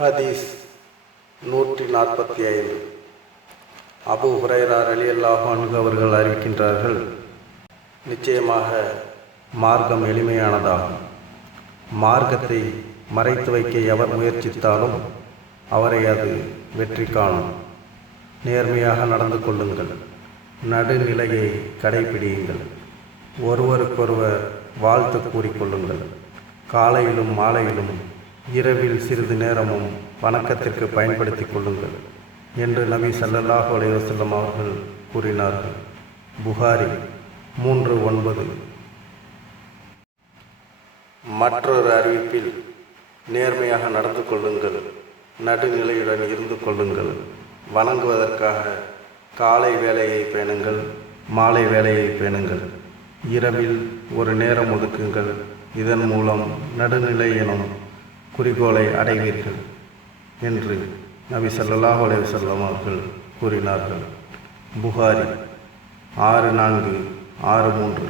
ஹதீஸ் நூற்றி நாற்பத்தி ஐந்து. அபு ஹுரைரார் அலி அல்லாஹான் அவர்கள் அறிவிக்கின்றார்கள் நிச்சயமாக மார்க்கம் எளிமையானதாகும். மார்க்கத்தை மறைத்து வைக்க எவர் முயற்சித்தாலும் அவரை அது வெற்றி காணும். நேர்மையாக நடந்து கொள்ளுங்கள். நடுநிலையை கடைபிடியுங்கள். ஒருவருக்கொருவர் வாழ்த்து கூறிக்கொள்ளுங்கள் காலையிலும் மாலையிலும் இரவில் சிறிது நேரமும் வணக்கத்திற்கு பயன்படுத்திக் கொள்ளுங்கள் என்று நபி ஸல்லல்லாஹு அலைவசல்லம் அவர்கள் கூறினார்கள். புகாரி மூன்று ஒன்பது. மற்றொரு அறிவிப்பில் நேர்மையாக நடந்து கொள்ளுங்கள் நடுநிலையுடன் இருந்து கொள்ளுங்கள் வணங்குவதற்காக காலை வேலையை பேணுங்கள் மாலை வேலையை பேணுங்கள். இரவில் ஒரு நேரம் ஒதுக்குங்கள் இதன் மூலம் நடுநிலை எனும் குறிக்கோளை அடைவீர்கள் என்று நபி சல்லாஹ் அலைஹி வஸல்லம் அவர்கள் கூறினார்கள். புகாரி ஆறு நான்கு ஆறு மூன்று.